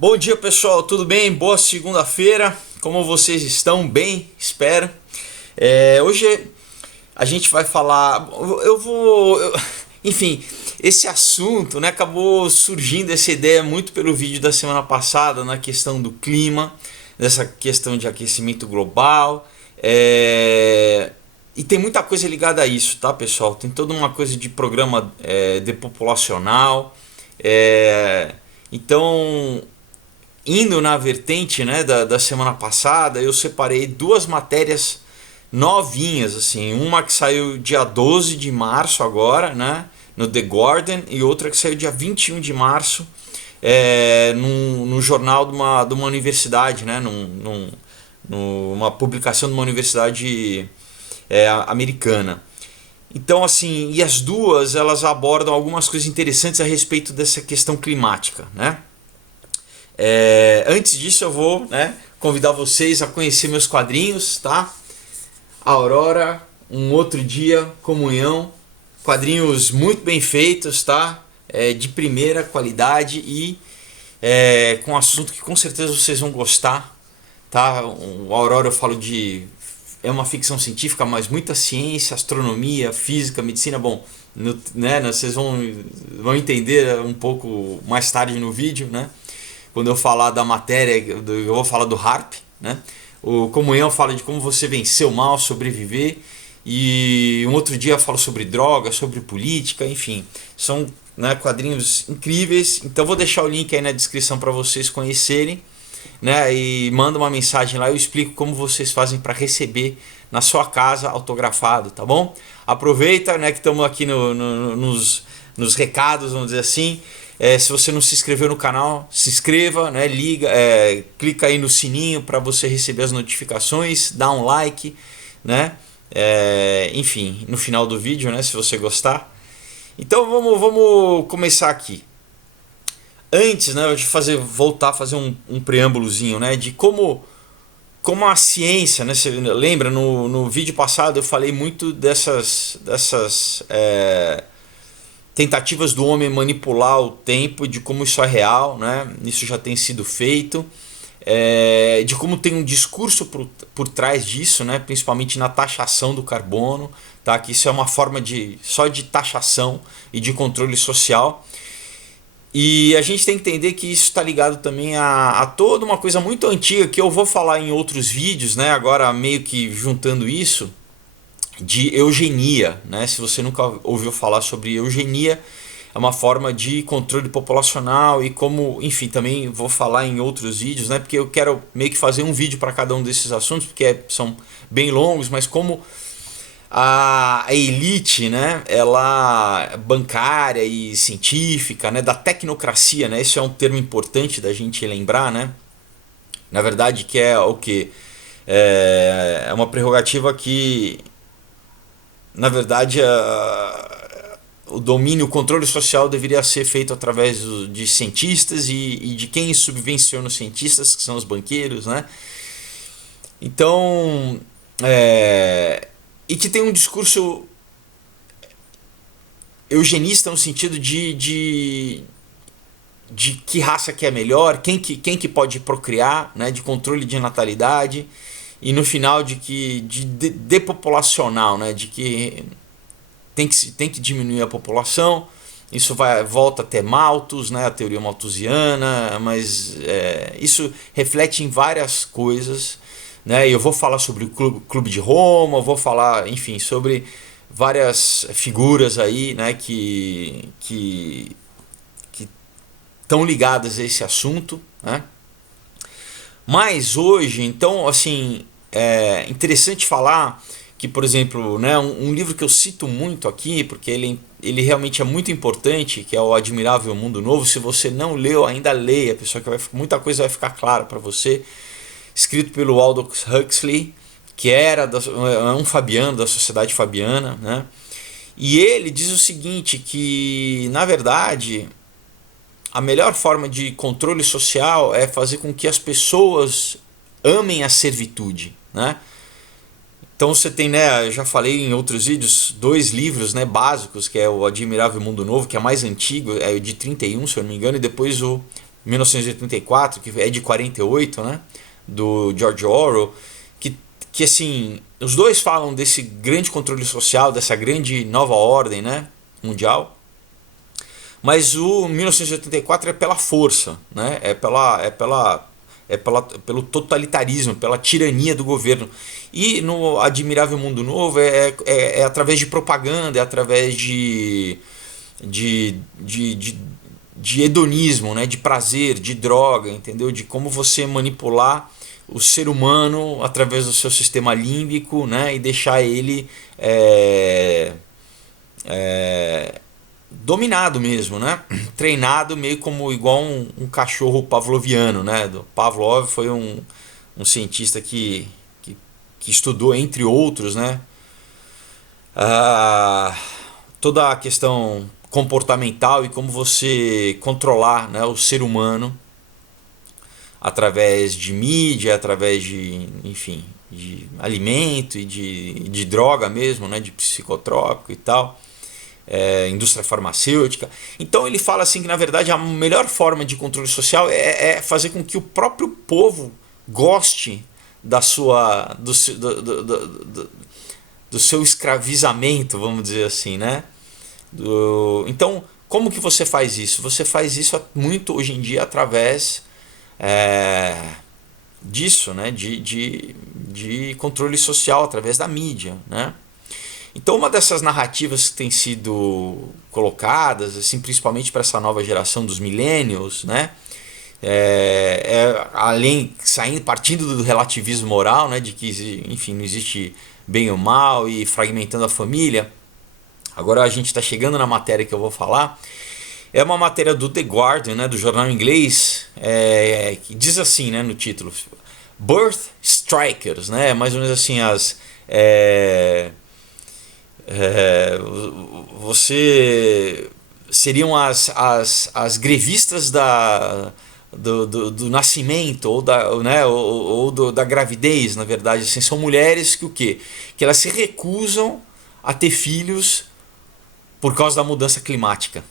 Bom dia, pessoal, tudo bem? Boa segunda-feira, como vocês estão? Bem, espero. Hoje a gente vai falar. Enfim, esse assunto, né, acabou surgindo essa ideia muito pelo vídeo da semana passada na questão do clima, dessa questão de aquecimento global. E tem muita coisa ligada a isso, tá, pessoal? Tem toda uma coisa de programa depopulacional. É, então, indo na vertente, né, da semana passada, eu separei duas matérias novinhas, assim, uma que saiu dia 12 de março agora, né, no The Guardian, e outra que saiu dia 21 de março no jornal de uma universidade, né, numa publicação de uma universidade americana. Então, assim, e as duas elas abordam algumas coisas interessantes a respeito dessa questão climática, né? Antes disso, eu vou, né, convidar vocês a conhecer meus quadrinhos, tá? Aurora, Um Outro Dia, Comunhão, quadrinhos muito bem feitos, tá? De primeira qualidade e com um assunto que com certeza vocês vão gostar, tá? O Aurora eu falo de é uma ficção científica, mas muita ciência, astronomia, física, medicina. Bom, né, vocês vão entender um pouco mais tarde no vídeo, né? Quando eu falar da matéria, eu vou falar do HARP, né? O Comunhão fala de como você vencer o mal, sobreviver. E um outro dia eu falo sobre drogas, sobre política, enfim. São, né, quadrinhos incríveis. Então vou deixar o link aí na descrição para vocês conhecerem, né? E manda uma mensagem lá, eu explico como vocês fazem para receber na sua casa autografado, tá bom? Aproveita, né, que estamos aqui nos recados, vamos dizer assim. Se você não se inscreveu no canal, se inscreva, né? Clica aí no sininho para você receber as notificações, dá um like, né? Enfim, no final do vídeo, né, se você gostar. Então vamos começar aqui. Antes, né, de voltar a fazer um preâmbulozinho, né, de como a ciência, né, você lembra, no vídeo passado eu falei muito dessas tentativas do homem manipular o tempo, de como isso é real, né? Isso já tem sido feito, de como tem um discurso por trás disso, né? Principalmente na taxação do carbono, tá? Que isso é uma forma só de taxação e de controle social. E a gente tem que entender que isso está ligado também a toda uma coisa muito antiga que eu vou falar em outros vídeos, né? Agora meio que juntando isso, de eugenia, né? Se você nunca ouviu falar sobre eugenia, é uma forma de controle populacional e como, enfim, também vou falar em outros vídeos, né? Porque eu quero meio que fazer um vídeo para cada um desses assuntos, porque são bem longos, mas como a elite, né, ela bancária e científica, né, da tecnocracia, né? Esse é um termo importante da gente lembrar, né? Na verdade, que é o que é uma prerrogativa que, na verdade, o domínio, o controle social deveria ser feito através de cientistas e de quem subvenciona os cientistas, que são os banqueiros, né? Então, e que tem um discurso eugenista no sentido de que raça que é melhor, quem que pode procriar, né? De controle de natalidade. E no final de depopulacional, né? De que tem que diminuir a população. Isso volta até Malthus, né? A teoria malthusiana, mas isso reflete em várias coisas, né? Eu vou falar sobre o Clube de Roma, eu vou falar, enfim, sobre várias figuras aí, né? Que estão ligadas a esse assunto, né? Mas hoje, então, assim, é interessante falar que, por exemplo, né, um livro que eu cito muito aqui, porque ele realmente é muito importante, que é O Admirável Mundo Novo. Se você não leu, ainda leia, pessoal, que muita coisa vai ficar clara para você. Escrito pelo Aldous Huxley, que era um fabiano da Sociedade Fabiana, né? E ele diz o seguinte, que, na verdade, a melhor forma de controle social é fazer com que as pessoas amem a servitude, né? Então você tem, né, eu já falei em outros vídeos, dois livros, né, básicos, que é o Admirável Mundo Novo, que é mais antigo, é de 31, se eu não me engano, e depois o 1984, que é de 48, né, do George Orwell, que assim, os dois falam desse grande controle social, dessa grande nova ordem, né, mundial. Mas o 1984 é pela força, né, pelo totalitarismo, pela tirania do governo. E no Admirável Mundo Novo é através de propaganda, é através de hedonismo, né? De prazer, de droga, entendeu? De como você manipular o ser humano através do seu sistema límbico, né? E deixar ele dominado mesmo, né? Treinado meio como igual um cachorro pavloviano, né? Do Pavlov foi um cientista que estudou, entre outros, né? Toda a questão comportamental e como você controlar, né, o ser humano através de mídia, através de, enfim, de alimento e de droga mesmo, né, de psicotrópico e tal, indústria farmacêutica. Então ele fala assim que na verdade a melhor forma de controle social é fazer com que o próprio povo goste da sua do seu escravizamento, vamos dizer assim, né? Então, como que você faz isso? Você faz isso muito hoje em dia através disso, né? De controle social, através da mídia, né? Então, uma dessas narrativas que tem sido colocadas, assim, principalmente para essa nova geração dos millennials, né? Além partindo do relativismo moral, né? De que, enfim, não existe bem ou mal e fragmentando a família. Agora a gente está chegando na matéria que eu vou falar. É uma matéria do The Guardian, né, do jornal inglês, que diz assim, né, no título: Birth Strikers, né, mais ou menos assim, você seriam as grevistas do nascimento ou da gravidez, na verdade, assim, são mulheres que o quê? Que elas se recusam a ter filhos por causa da mudança climática,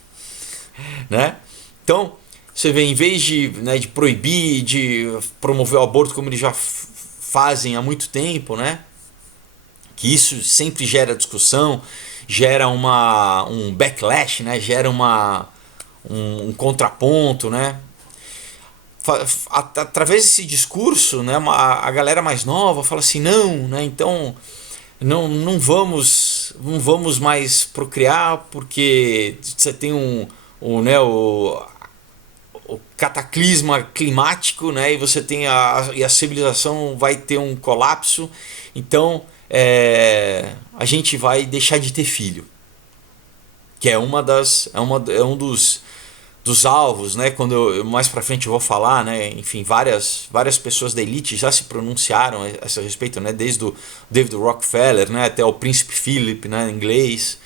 né? Então, você vê, em vez de proibir, de promover o aborto como eles já fazem há muito tempo, né? Que isso sempre gera discussão, gera um backlash, né? Gera um contraponto, né? Através desse discurso, né? A galera mais nova fala assim, não, né? Então não vamos mais procriar porque você tem o cataclisma climático, né? E você tem e a civilização vai ter um colapso, então a gente vai deixar de ter filho, que é um dos alvos, né? Quando mais para frente eu vou falar, né? Enfim, várias pessoas da elite já se pronunciaram a esse respeito, né? Desde o David Rockefeller, né? Até o Príncipe Philip, né? Em inglês,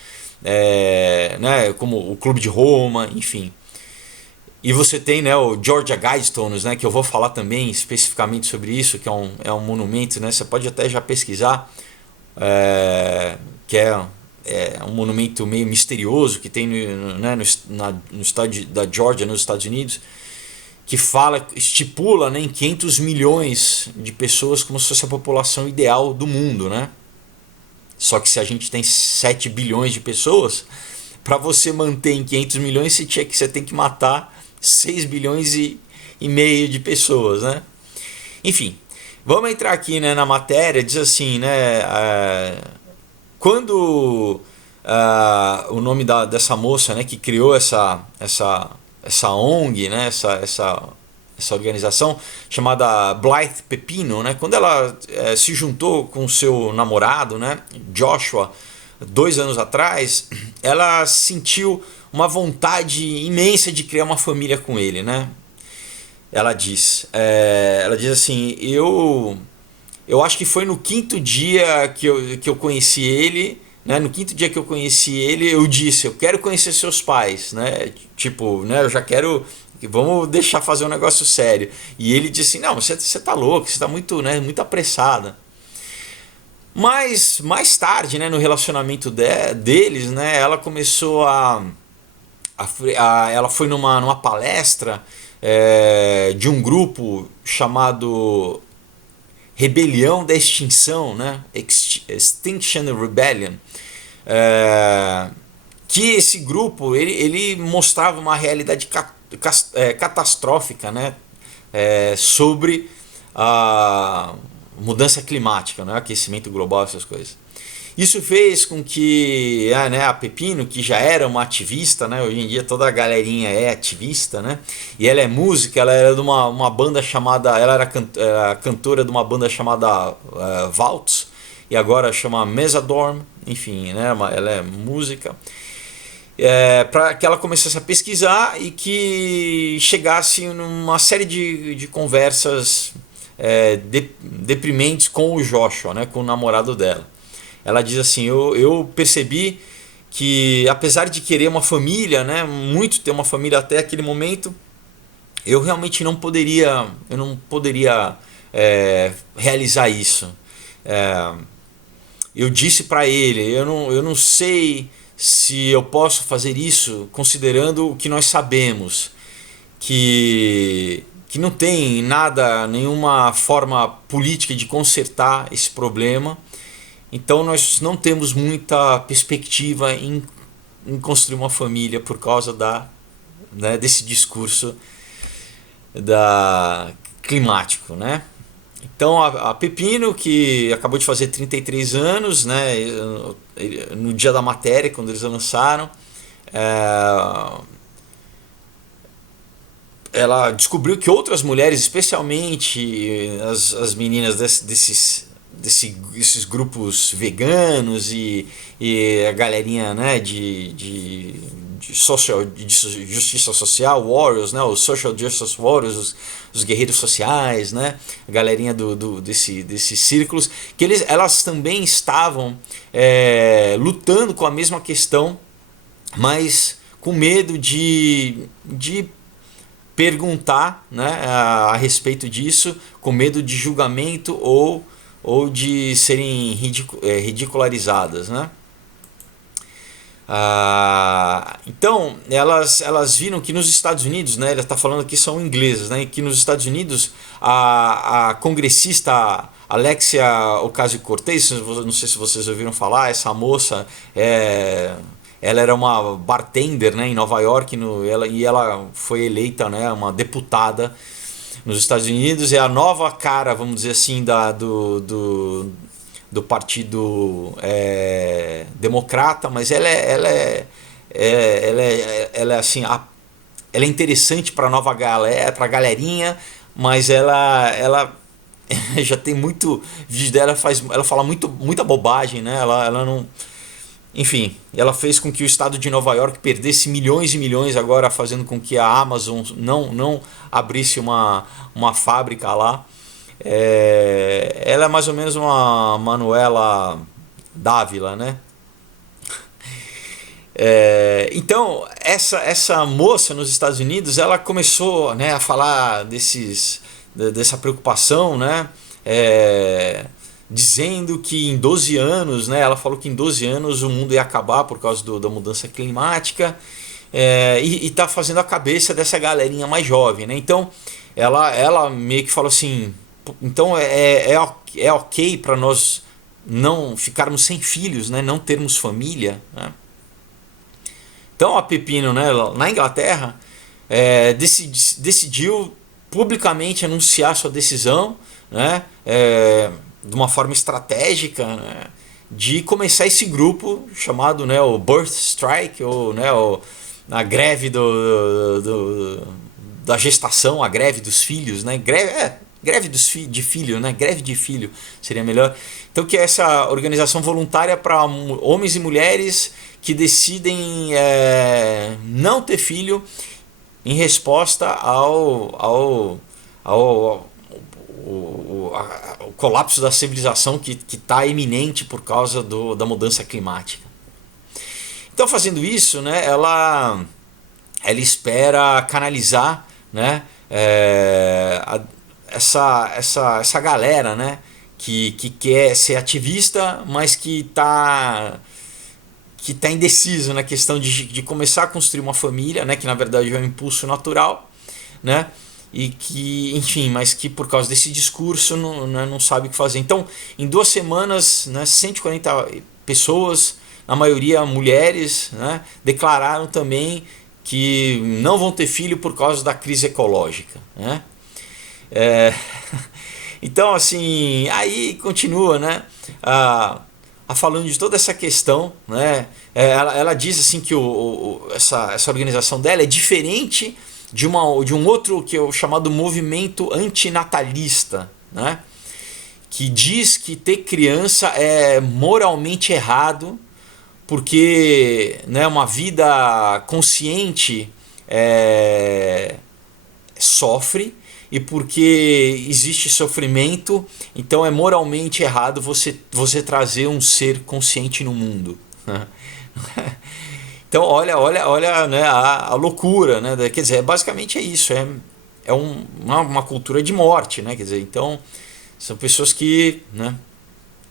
né? Como o Clube de Roma, enfim. E você tem, né, o Georgia Guidestones, né? Que eu vou falar também especificamente sobre isso, que é um monumento, né? Você pode até já pesquisar, que é um monumento meio misterioso que tem no estado da Georgia, nos Estados Unidos, que estipula, né, em 500 milhões de pessoas como se fosse a população ideal do mundo, né? Só que se a gente tem 7 bilhões de pessoas, para você manter em 500 milhões você tem que matar 6 bilhões e meio de pessoas, né? Enfim, vamos entrar aqui, né, na matéria. Diz assim, né? Quando o nome dessa moça, né, que criou essa ONG, né, essa organização chamada Blythe Pepino, né, quando ela se juntou com seu namorado, né, Joshua, 2 anos atrás, ela sentiu uma vontade imensa de criar uma família com ele, né? Ela diz assim, eu acho que foi no 5º dia que eu conheci ele, né? No 5º dia que eu conheci ele, eu disse, eu quero conhecer seus pais, né? Tipo, né? Eu já quero, vamos deixar fazer um negócio sério. E ele disse, não, você tá louco, você tá muito, né, muito apressada. Mas mais tarde, né, no relacionamento deles, né, ela começou ela foi numa palestra de um grupo chamado Rebelião da Extinção, né? Extinction Rebellion, que esse grupo ele mostrava uma realidade catastrófica, né? Sobre a mudança climática, né? Aquecimento global, essas coisas. Isso fez com que né, a Pepino, que já era uma ativista, né, hoje em dia toda a galerinha é ativista, né, e ela é música, ela era de uma banda chamada, ela era cantora de uma banda chamada Waltz, e agora chama Mesadorm, enfim, né, ela é música, para que ela começasse a pesquisar e que chegasse numa série de conversas deprimentes com o Joshua, né, com o namorado dela. Ela diz assim, eu percebi que apesar de querer uma família, né, muito ter uma família até aquele momento, eu realmente não poderia realizar isso. Eu disse para ele, eu não sei se eu posso fazer isso considerando o que nós sabemos, que não tem nada, nenhuma forma política de consertar esse problema. Então nós não temos muita perspectiva em construir uma família por causa né, desse discurso climático, né? Então a Pepino, que acabou de fazer 33 anos, né, no dia da matéria, quando eles lançaram, ela descobriu que outras mulheres, especialmente as meninas desses grupos veganos e a galerinha, né, de justiça social, Warriors, né, os Social Justice Warriors, os guerreiros sociais, né, a galerinha desses círculos, que elas também estavam lutando com a mesma questão, mas com medo de perguntar, né, a respeito disso, com medo de julgamento ou de serem ridicularizadas, né? Então elas viram que nos Estados Unidos, né, ela está falando que são inglesas, né, que nos Estados Unidos a congressista Alexia Ocasio-Cortez, não sei se vocês ouviram falar, essa moça ela era uma bartender, né, em Nova York, e ela foi eleita, né, uma deputada nos Estados Unidos. É a nova cara, vamos dizer assim, do partido democrata, mas ela é assim, ela é interessante para a nova galera, para a galerinha, mas ela já tem muito vídeo dela, ela fala muita bobagem, né? Ela não, enfim, ela fez com que o estado de Nova York perdesse milhões e milhões, agora fazendo com que a Amazon não abrisse uma fábrica lá. Ela é mais ou menos uma Manuela Dávila, né? Então, essa moça nos Estados Unidos, ela começou, né, a falar dessa preocupação, né? Dizendo que em 12 anos, né, ela falou que em 12 anos o mundo ia acabar por causa da mudança climática, e está fazendo a cabeça dessa galerinha mais jovem, né? Então ela meio que falou assim, então é ok para nós não ficarmos sem filhos, né, não termos família, né? Então a Pepino, né, na Inglaterra, decidiu publicamente anunciar sua decisão, né, de uma forma estratégica, né, de começar esse grupo chamado, né, o Birth Strike, ou, né, a greve da gestação, a greve dos filhos, né, greve de filho, né, greve de filho seria melhor. Então, que é essa organização voluntária para homens e mulheres que decidem não ter filho em resposta ao colapso da civilização que está iminente por causa da mudança climática. Então, fazendo isso, né, ela espera canalizar, né, essa galera, né, que quer ser ativista, mas que está indeciso na questão de começar a construir uma família, né, que na verdade é um impulso natural, né? E que, enfim, mas que por causa desse discurso não sabe o que fazer. Então, em 2 semanas, né, 140 pessoas, a maioria mulheres, né, declararam também que não vão ter filho por causa da crise ecológica, né? É, então, assim, aí continua, né, a falando de toda essa questão, né? Ela diz assim que essa organização dela é diferente de um outro que é o chamado movimento antinatalista, né? Que diz que ter criança é moralmente errado porque, né, uma vida consciente sofre, e porque existe sofrimento, então é moralmente errado você trazer um ser consciente no mundo. Então olha, né, a loucura, né? Quer dizer, basicamente é isso, uma cultura de morte, né? Quer dizer, então são pessoas que, né,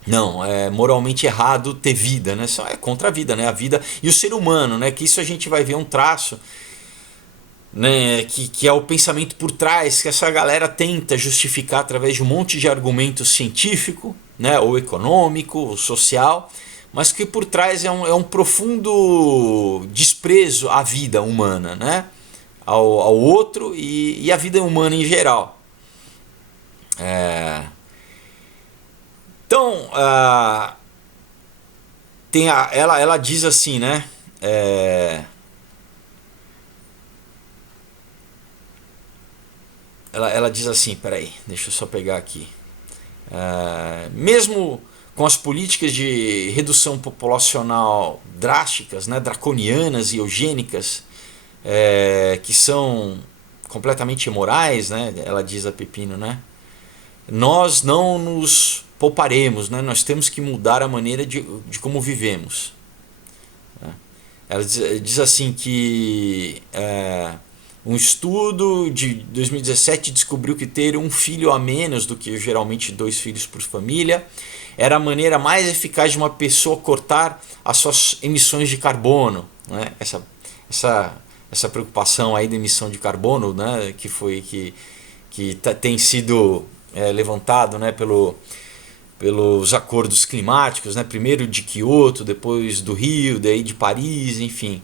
não, é moralmente errado ter vida, né? É contra a vida, né? A vida e o ser humano, né? Que isso a gente vai ver um traço, né? Que é o pensamento por trás, que essa galera tenta justificar através de um monte de argumento científico, né? Ou econômico, ou social, mas que por trás é um profundo desprezo à vida humana, né? Ao outro e à vida humana em geral. Então, ela diz assim, né? Ela diz assim, peraí, deixa eu só pegar aqui. Mesmo com as políticas de redução populacional drásticas, né, draconianas e eugênicas, que são completamente imorais, né? Ela diz a Pepino, né? Nós não nos pouparemos, né? Nós temos que mudar a maneira de como vivemos. Ela diz assim que um estudo de 2017 descobriu que ter um filho a menos do que geralmente 2 filhos por família era a maneira mais eficaz de uma pessoa cortar as suas emissões de carbono, né? Essa preocupação aí da emissão de carbono, né? Que tem sido levantado, né? Pelos acordos climáticos, né? Primeiro de Kyoto, depois do Rio, daí de Paris, enfim.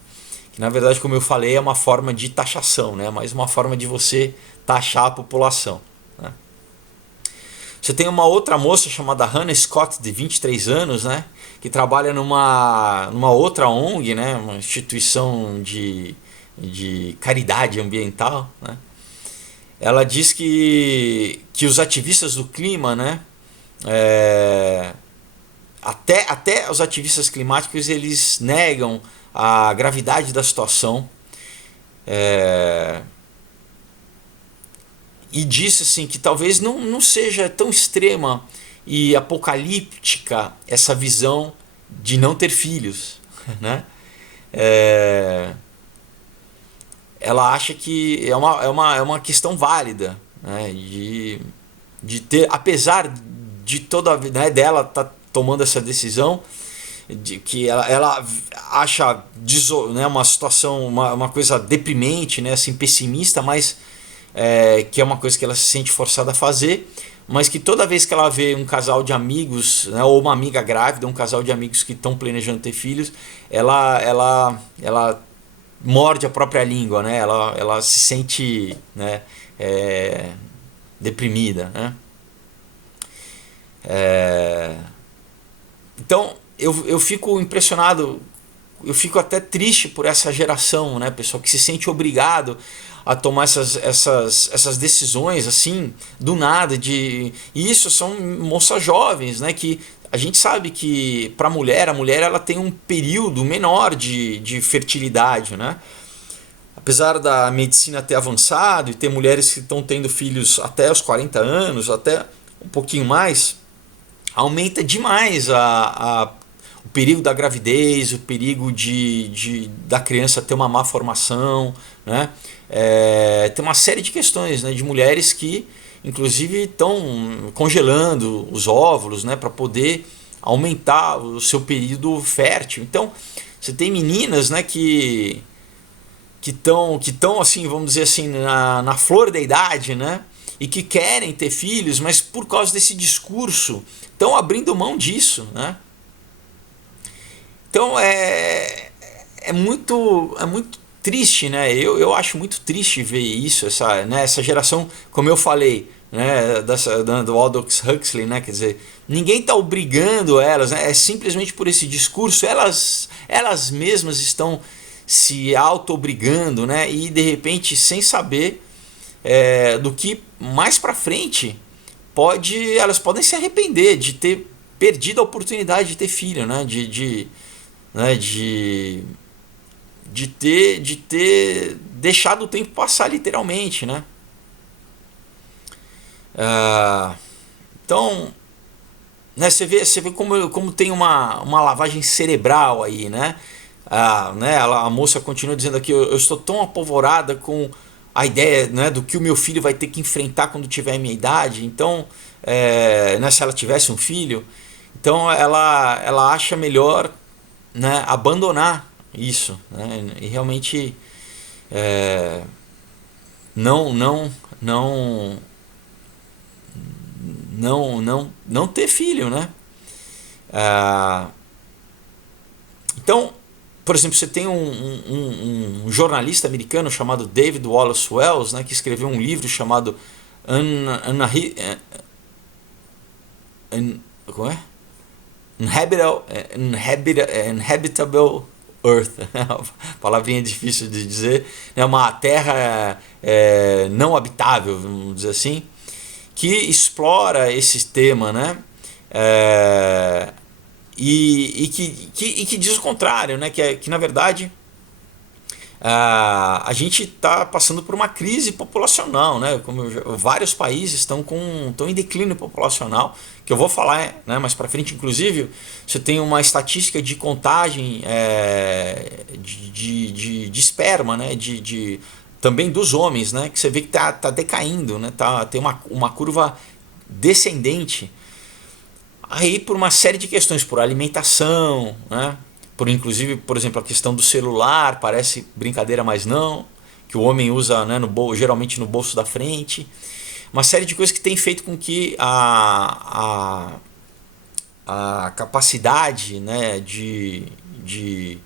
Que na verdade, como eu falei, é uma forma de taxação, né? Mais uma forma de você taxar a população, né? Você tem uma outra moça chamada Hannah Scott, de 23 anos, né? Que trabalha numa outra ONG, né? Uma instituição de caridade ambiental, né? Ela diz que os ativistas do clima, né? Até os ativistas climáticos, eles negam a gravidade da situação, e disse assim que talvez não seja tão extrema e apocalíptica essa visão de não ter filhos, né? Ela acha que é uma questão válida, né? De ter, apesar de toda a vida, né, dela tá tomando essa decisão, de que ela acha né, uma situação, uma coisa deprimente, né, assim, pessimista, mas que é uma coisa que ela se sente forçada a fazer, mas que toda vez que ela vê um casal de amigos, né, ou uma amiga grávida, um casal de amigos que estão planejando ter filhos, ela morde a própria língua, né? Ela se sente, né, deprimida, né? Então eu fico impressionado, eu fico até triste por essa geração, né, pessoal, que se sente obrigado a tomar essas decisões assim do nada, e isso são moças jovens, né, que a gente sabe que para a mulher ela tem um período menor de fertilidade, né? Apesar da medicina ter avançado e ter mulheres que estão tendo filhos até os 40 anos, até um pouquinho mais, aumenta demais o perigo da gravidez, o perigo da criança ter uma má formação, né? Tem uma série de questões, né, de mulheres que inclusive estão congelando os óvulos, né, para poder aumentar o seu período fértil. Então você tem meninas, né, que que estão assim, vamos dizer assim, na flor da idade, né? E que querem ter filhos, mas por causa desse discurso estão abrindo mão disso, né? Então é muito triste, né? Eu acho muito triste ver isso, essa geração, como eu falei, né, do Aldous Huxley, né? Quer dizer, ninguém está obrigando elas, né? É simplesmente por esse discurso, elas mesmas estão se auto-obrigando, né? E de repente, sem saber do que mais para frente elas podem se arrepender de ter perdido a oportunidade de ter filho, né? Né, de ter deixado o tempo passar literalmente, né? Então, né, você vê como tem uma lavagem cerebral aí, né? A moça continua dizendo aqui, eu estou tão apavorada com a ideia, né, do que o meu filho vai ter que enfrentar quando tiver a minha idade. Então, né, se ela tivesse um filho, então ela acha melhor, né, abandonar isso, né, e realmente não não não não ter filho, né? Então, por exemplo, você tem um jornalista americano chamado David Wallace Wells, né, que escreveu um livro chamado como é? Inhabitable Earth, palavrinha difícil de dizer, é uma terra não habitável, vamos dizer assim, que explora esse tema, né? E que diz o contrário, né? Que na verdade a gente está passando por uma crise populacional, né? Vários países estão em declínio populacional, que eu vou falar, né, mais para frente. Inclusive, você tem uma estatística de contagem de esperma, né? Também dos homens, né? Que você vê que tá decaindo, né? Tem uma curva descendente. Aí por uma série de questões, por alimentação, né? Inclusive, por exemplo, a questão do celular, parece brincadeira, mas não, que o homem usa, né, geralmente no bolso da frente. Uma série de coisas que tem feito com que a capacidade, né, de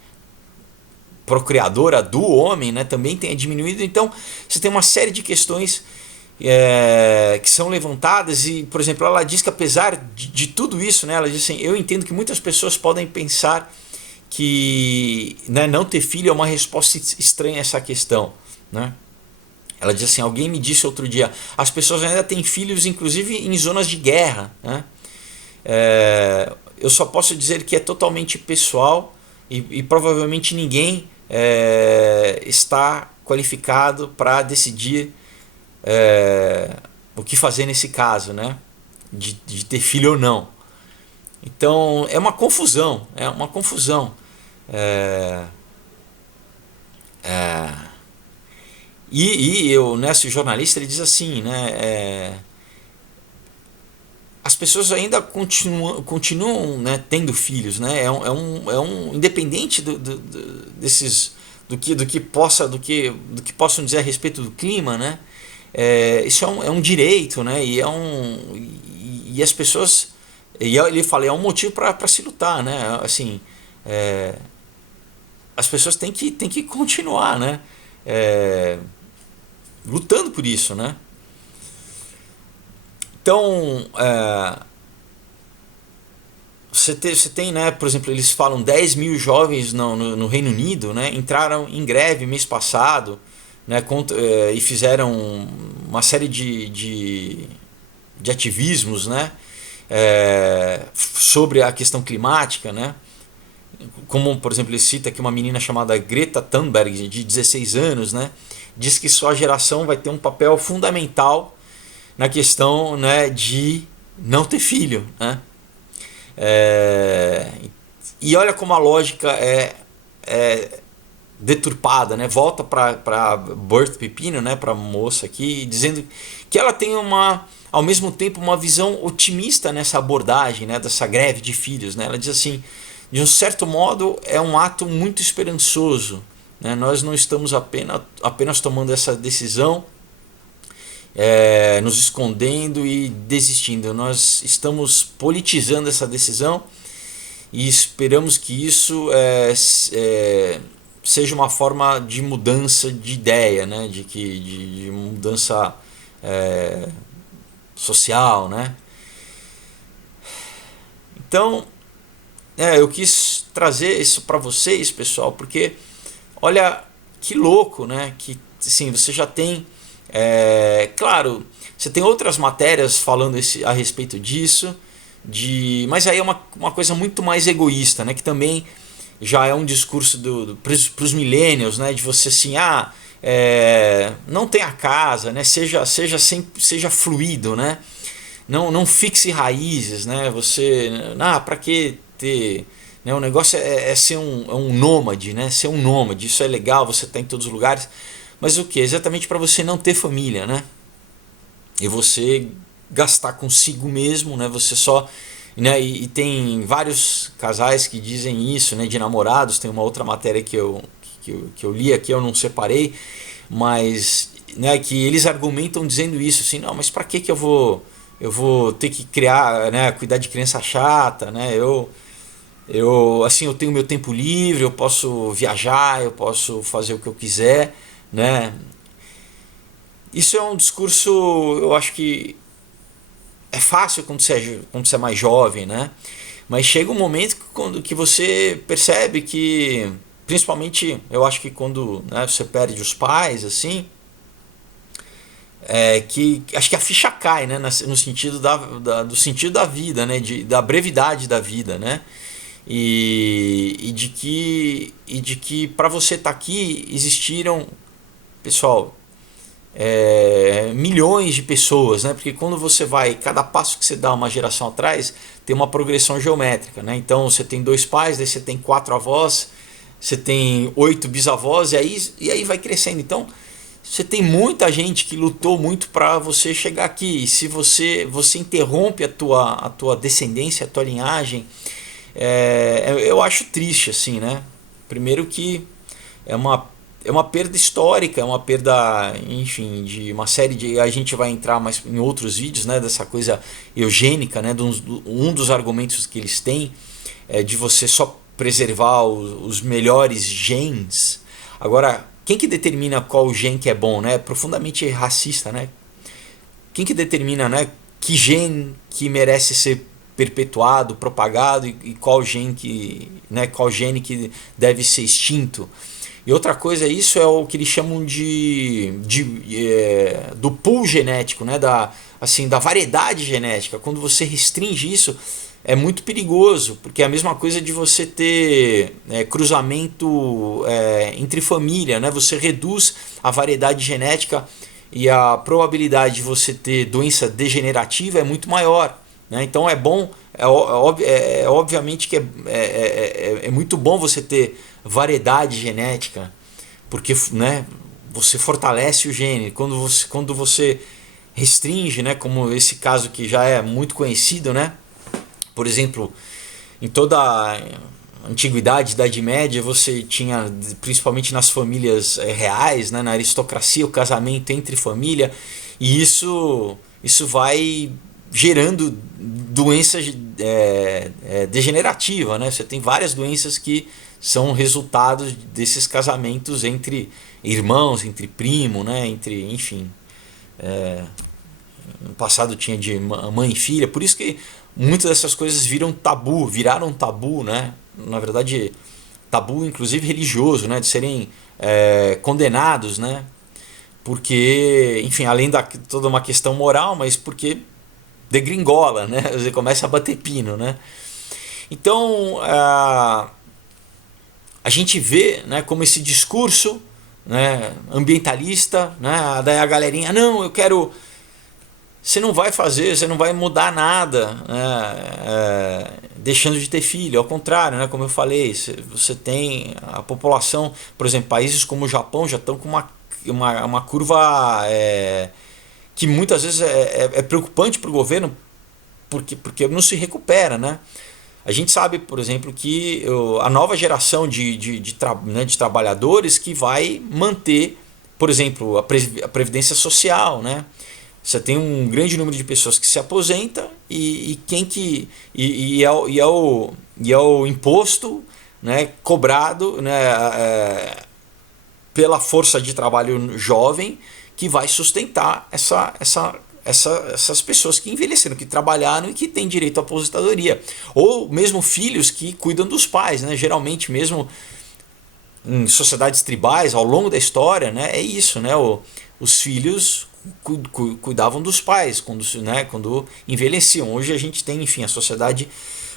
procriadora do homem, né, também tenha diminuído. Então você tem uma série de questões que são levantadas e, por exemplo, ela diz que apesar de tudo isso, né, ela diz assim, eu entendo que muitas pessoas podem pensar que, né, não ter filho é uma resposta estranha a essa questão, né? Ela diz assim, alguém me disse outro dia, as pessoas ainda têm filhos inclusive em zonas de guerra, né? Eu só posso dizer que é totalmente pessoal e provavelmente ninguém está qualificado para decidir o que fazer nesse caso, né? De ter filho ou não. Então é uma confusão, esse jornalista ele diz assim, né? As pessoas ainda continuam, né, tendo filhos, né? Independente desses do que possam dizer a respeito do clima, né? Isso é um direito, né? E as pessoas, e ele fala, é um motivo para se lutar, né? Assim, as pessoas têm que continuar, né? Lutando por isso, né? Então, você tem, né, por exemplo, eles falam 10 mil jovens no Reino Unido, né, entraram em greve mês passado, né, e fizeram uma série de ativismos, né, sobre a questão climática, né? Como, por exemplo, ele cita aqui uma menina chamada Greta Thunberg, de 16 anos, né, diz que sua geração vai ter um papel fundamental na questão, né, de não ter filho, né? E olha como a lógica é deturpada, né? Volta para Birth Pepino, né, para a moça aqui, dizendo que ela tem ao mesmo tempo uma visão otimista nessa abordagem, né, dessa greve de filhos, né? Ela diz assim, de um certo modo é um ato muito esperançoso, né? Nós não estamos apenas tomando essa decisão, nos escondendo e desistindo. Nós estamos politizando essa decisão e esperamos que isso seja uma forma de mudança de ideia, né? de mudança social, né? Então, eu quis trazer isso para vocês, pessoal, porque olha que louco, né? Que assim, você já tem, claro, você tem outras matérias falando a respeito disso, mas aí é uma coisa muito mais egoísta, né? Que também já é um discurso para os millennials, né? De você assim, não tenha casa, né? Seja fluido, né? Não fixe raízes, né? Você, para que ter, né? O negócio é ser um nômade, né? Ser um nômade, isso é legal, você tá em todos os lugares, mas o que? Exatamente para você não ter família, né? E você gastar consigo mesmo, né? Você só, né? E tem vários casais que dizem isso, né? De namorados, tem uma outra matéria que eu li aqui, eu não separei, mas, né? Que eles argumentam dizendo isso, assim, não, mas para que eu vou ter que criar, né? Cuidar de criança chata, né? Assim, eu tenho meu tempo livre, eu posso viajar, eu posso fazer o que eu quiser, né? Isso é um discurso, eu acho que é fácil quando você é mais jovem, né? Mas chega um momento que você percebe que, principalmente, eu acho que quando, né, você perde os pais, assim, que acho que a ficha cai, né? No sentido do sentido da vida, né? Da brevidade da vida, né? E de que para você estar aqui existiram, pessoal, milhões de pessoas, né? Porque quando você vai, cada passo que você dá uma geração atrás, tem uma progressão geométrica, né? Então você tem 2 pais, daí você tem 4 avós, você tem 8 bisavós, e aí vai crescendo. Então você tem muita gente que lutou muito para você chegar aqui. E se você interrompe a tua descendência, a tua linhagem, eu acho triste, assim, né? Primeiro que é uma perda histórica, é uma perda, enfim, de uma série de... A gente vai entrar mais em outros vídeos, né, dessa coisa eugênica, né, um dos argumentos que eles têm é de você só preservar os melhores genes. Agora, quem que determina qual gene que é bom, né? É profundamente racista, né? Quem que determina, né, que gene que merece ser perpetuado, propagado e qual gene que deve ser extinto? E outra coisa, isso é o que eles chamam do pool genético, né? Da variedade genética. Quando você restringe isso, é muito perigoso, porque é a mesma coisa de você ter cruzamento entre família, né? Você reduz a variedade genética e a probabilidade de você ter doença degenerativa é muito maior, né? Então é bom, obviamente que é muito bom você ter variedade genética, porque, né, você fortalece o gene. Quando você restringe, né, como esse caso que já é muito conhecido, né? Por exemplo, em toda a antiguidade, Idade Média, você tinha, principalmente nas famílias reais, né, na aristocracia, o casamento entre família, e isso vai gerando doenças degenerativas, né? Você tem várias doenças que são resultados desses casamentos entre irmãos, entre primo, né? Enfim, no passado tinha de mãe e filha, por isso que muitas dessas coisas viraram tabu, né? Na verdade, tabu inclusive religioso, né? De serem condenados, né? Porque, enfim, além da toda uma questão moral, mas porque degringola, né? Você começa a bater pino, né? Então, a gente vê, né, como esse discurso, né, ambientalista, né? Daí a galerinha, não, eu quero... Você não vai fazer, você não vai mudar nada, né, deixando de ter filho. Ao contrário, né, como eu falei, você tem a população, por exemplo, países como o Japão já estão com uma curva que muitas vezes é preocupante para o governo, porque não se recupera, né? A gente sabe, por exemplo, que a nova geração de trabalhadores que vai manter, por exemplo, a previdência social, né? Você tem um grande número de pessoas que se aposenta e quem que e é o imposto, né, cobrado, né, pela força de trabalho jovem que vai sustentar essas pessoas que envelheceram, que trabalharam e que têm direito à aposentadoria. Ou mesmo filhos que cuidam dos pais, né? Geralmente mesmo em sociedades tribais, ao longo da história, né? É isso, né? Os filhos cuidavam dos pais quando envelheciam. Hoje a gente tem, enfim, a sociedade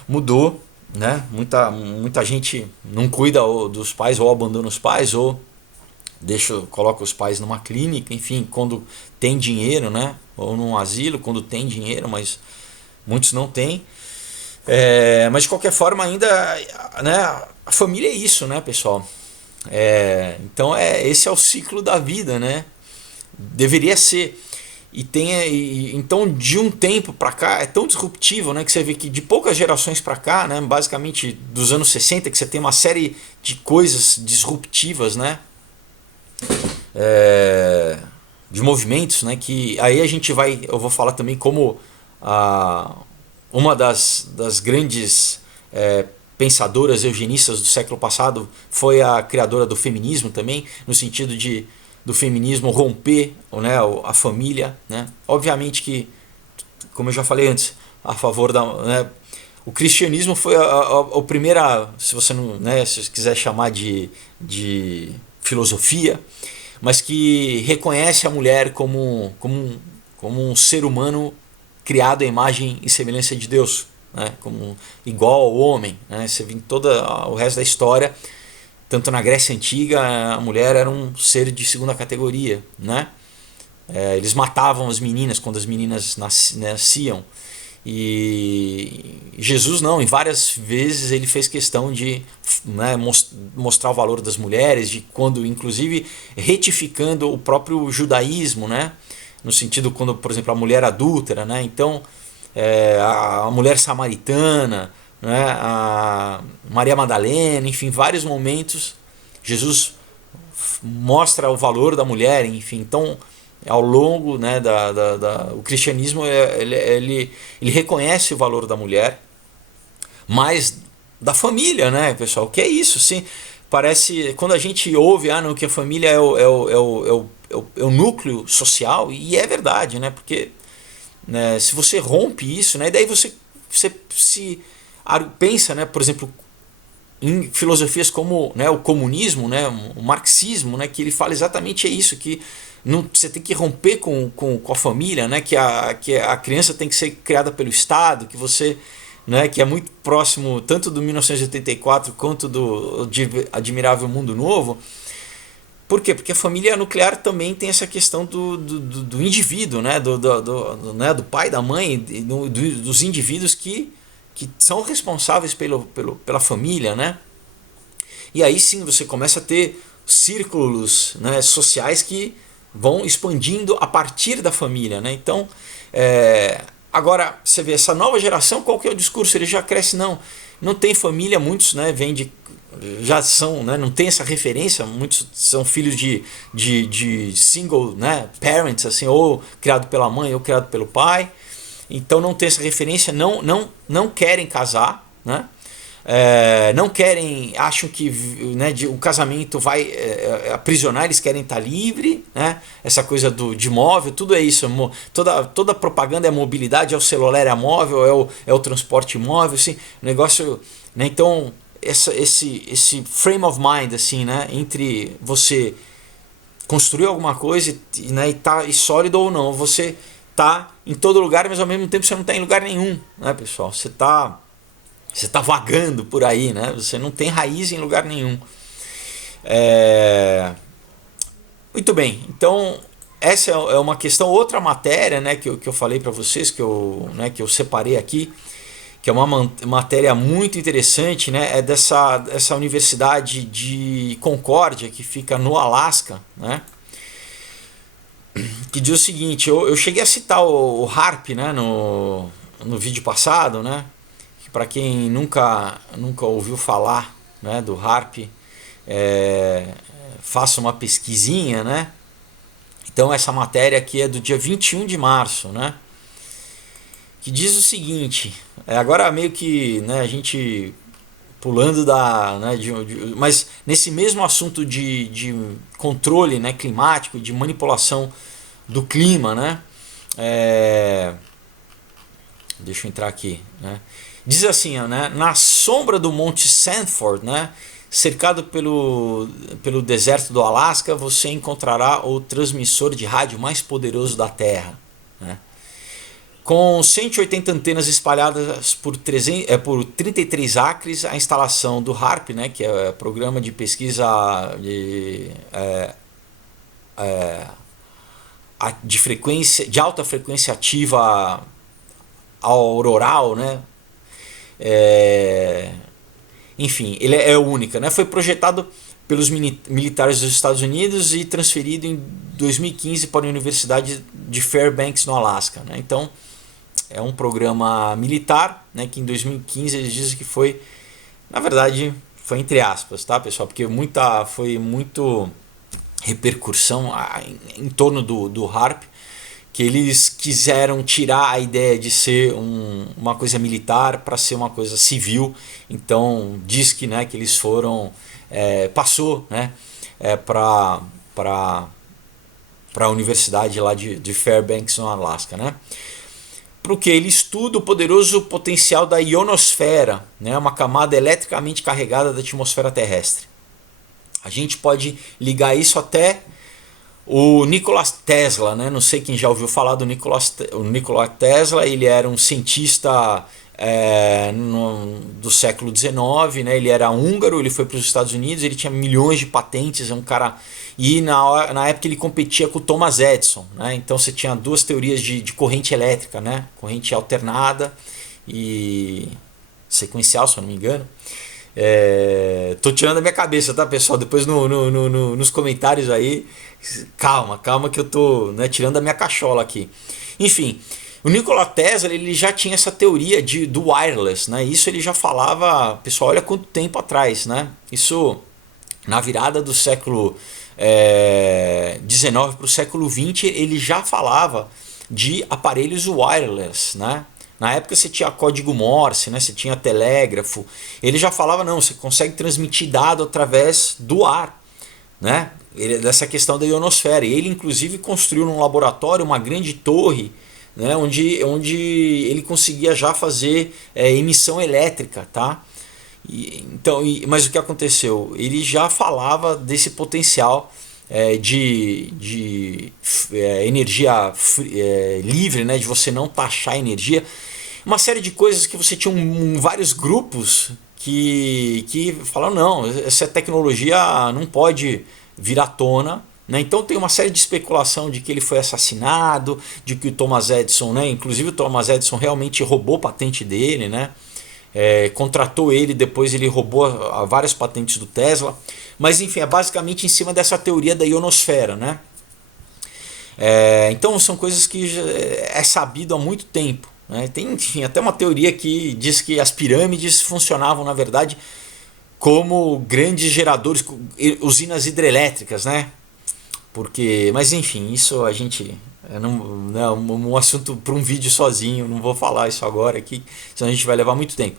mudou, né? Muita gente não cuida dos pais ou abandona os pais ou coloca os pais numa clínica, enfim, quando tem dinheiro, né? Ou num asilo, quando tem dinheiro, mas muitos não têm. Mas de qualquer forma ainda, né? A família é isso, né, pessoal? Então esse é o ciclo da vida, né? Deveria ser. Então de um tempo para cá é tão disruptivo, né, que você vê que de poucas gerações para cá, né, basicamente dos anos 60, que você tem uma série de coisas disruptivas, né, de movimentos, né, que aí eu vou falar também como uma das grandes pensadoras eugenistas do século passado foi a criadora do feminismo também, no sentido do feminismo romper, né, a família, né? Obviamente que, como eu já falei antes, a favor né, o cristianismo foi a primeira, se você não, né, se você quiser chamar de filosofia, mas que reconhece a mulher como um ser humano criado à imagem e semelhança de Deus, né, como igual ao homem, né? Você vê em todo o resto da história, tanto na Grécia Antiga, a mulher era um ser de segunda categoria, né? Eles matavam as meninas quando as meninas nasciam. E Jesus não, em várias vezes ele fez questão de, né, mostrar o valor das mulheres, de quando, inclusive, retificando o próprio judaísmo, né? No sentido quando, por exemplo, a mulher adúltera, né? Então, a mulher samaritana, né, a Maria Madalena, enfim, vários momentos Jesus mostra o valor da mulher, enfim. Então, ao longo, né, o cristianismo ele reconhece o valor da mulher, mas da família, né, pessoal? Que é isso, sim. Parece quando a gente ouve não, que a família é o núcleo social, e é verdade, né? Porque, né, se você rompe isso, né, daí você se pensa, né, por exemplo, em filosofias como, né, o comunismo, né, o marxismo, né, que ele fala exatamente isso, que você tem que romper com a família, né, que a criança tem que ser criada pelo Estado, que você, né, que é muito próximo tanto do 1984 quanto do Admirável Mundo Novo. Por quê? Porque a família nuclear também tem essa questão do indivíduo, né, do pai, da mãe, dos indivíduos que são responsáveis pela família, né? E aí sim você começa a ter círculos, né, sociais que vão expandindo a partir da família, né? Então, agora você vê essa nova geração, qual que é o discurso? Ele já cresce, não tem família, muitos, né, já são, né, não tem essa referência, muitos são filhos de single, né, parents, assim, ou criado pela mãe ou criado pelo pai. Então não tem essa referência, não querem casar, né? Não querem, acham que, né, o casamento vai aprisionar, eles querem estar livre, né? Essa coisa de móvel, tudo é isso, toda propaganda é mobilidade, é o celular, é a móvel, é o transporte móvel, assim, o negócio, né? Então esse frame of mind, assim, né, entre você construir alguma coisa né, e sólido ou não, você tá em todo lugar, mas ao mesmo tempo você não está em lugar nenhum, né, pessoal? Você tá vagando por aí, né? Você não tem raiz em lugar nenhum. Muito bem, então essa é uma questão. Outra matéria, né, que eu falei para vocês, que eu separei aqui, que é uma matéria muito interessante, né, é dessa universidade de Concórdia, que fica no Alasca, né, que diz o seguinte, eu cheguei a citar o HAARP, né, no vídeo passado, né, que para quem nunca ouviu falar, né, do HAARP, faça uma pesquisinha, né? Então essa matéria aqui é do dia 21 de março, né? Que diz o seguinte, agora meio que, né, a gente pulando né, mas nesse mesmo assunto de controle, né, climático, de manipulação do clima, né? Deixa eu entrar aqui, né? Diz assim, né, na sombra do Monte Sanford, né, cercado pelo deserto do Alasca, você encontrará o transmissor de rádio mais poderoso da Terra, né? Com 180 antenas espalhadas por 33 acres, a instalação do HAARP, né, que é o Programa de Pesquisa de alta frequência ativa auroral, né? Enfim, ele é única, né? Foi projetado pelos militares dos Estados Unidos e transferido em 2015 para a Universidade de Fairbanks, no Alasca, né? Então, é um programa militar, né, que em 2015 eles dizem que foi, na verdade, foi entre aspas, tá, pessoal? Porque foi muito repercussão em torno do HAARP, que eles quiseram tirar a ideia de ser uma coisa militar para ser uma coisa civil. Então diz que, né, que eles foram passou, né, para a universidade lá de Fairbanks, no Alasca, né? Porque ele estuda o poderoso potencial da ionosfera, né, uma camada eletricamente carregada da atmosfera terrestre. A gente pode ligar isso até o Nikola Tesla, né? Não sei quem já ouviu falar do Nikola Tesla. Ele era um cientista do século XIX, né? Ele era húngaro, ele foi para os Estados Unidos, ele tinha milhões de patentes, é um cara. E na época ele competia com o Thomas Edison, né? Então você tinha duas teorias de corrente elétrica, né? Corrente alternada e sequencial, se eu não me engano. Tô tirando da minha cabeça, tá, pessoal? Depois nos comentários aí, calma que eu tô, né, tirando da minha cachola aqui. Enfim, o Nikola Tesla, ele já tinha essa teoria do wireless, né? Isso ele já falava, pessoal, olha quanto tempo atrás, né? Isso na virada do século XIX para o século XX, ele já falava de aparelhos wireless, né? Na época você tinha código Morse, né? Você tinha telégrafo. Ele já falava, não, você consegue transmitir dado através do ar, né? Dessa questão da ionosfera. E ele inclusive construiu num laboratório uma grande torre, né? onde ele conseguia já fazer emissão elétrica, tá? Mas o que aconteceu? Ele já falava desse potencial de energia livre, né, de você não taxar energia, uma série de coisas que você tinha vários grupos que falaram, não, essa tecnologia não pode vir à tona, né? Então tem uma série de especulação de que ele foi assassinado, de que o Thomas Edison, né, inclusive o Thomas Edison realmente roubou a patente dele, né? Contratou ele, depois ele roubou várias patentes do Tesla. Mas enfim, é basicamente em cima dessa teoria da ionosfera, né? Então são coisas que é sabido há muito tempo, né? Tem, enfim, até uma teoria que diz que as pirâmides funcionavam, na verdade, como grandes geradores, usinas hidrelétricas, né? Mas enfim, isso a gente... não é um assunto para um vídeo sozinho, não vou falar isso agora aqui, senão a gente vai levar muito tempo.